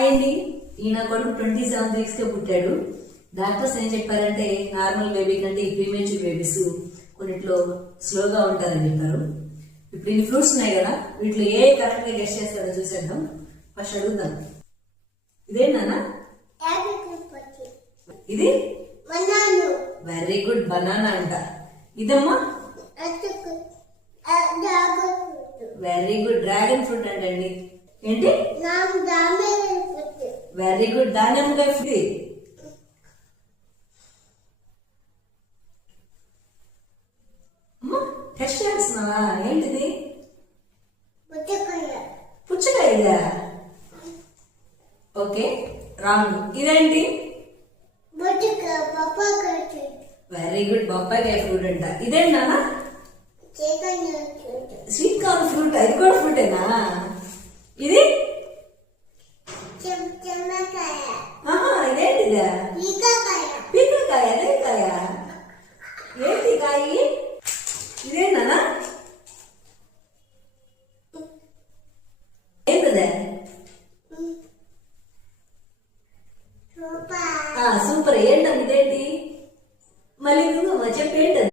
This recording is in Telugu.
అయింది. ఈయన కొడుకు 27 వీక్స్ కే పుట్టాడు. డాక్టర్స్ ఏం చెప్పారంటే నార్మల్ బేబీ కంటే ఈ ప్రీమేచ్యూర్ బేబీస్ కొన్నిట్లో స్లోగా ఉంటారని చెప్పారు. ఇప్పుడు ఇన్ని ఫ్రూట్స్ ఉన్నాయి కదా, వీటిలో ఏ కరెక్ట్ గా గెస్ట్ చేస్తాడో చూసేద్దాం. ఫస్ట్ అడుగుదాం, ఇదేంటన్నా? ఇది వెరీ గుడ్ బనానా అంట. ఇదమ్మా వెరీ గుడ్ డ్రాగన్ ఫ్రూట్ అంటండి. ఏంటి? వెరీ గుడ్ దానిమ్మకాయ ఫ్రూట్. టెస్ట్ చేస్తున్నావా? ఏంటిది? పుచ్చకాయ. ఇదా? Okay wrong. ఇదేంటి? వెరీ గుడ్ బొప్పాయికాయ ఫ్రూట్ అంట. ఇదేంటా? Sweet corn fruit. ఇది కూడా ఫ్రూటేనా? ఇది ఇదేంటిదా? పీకాకాయ. అదే కాయ. ఏంటి కాయ? ఇదేనా? ఏంటదే? సూపర్. ఏంటది? ఇదేంటి? మళ్ళీ చెప్పేంటది?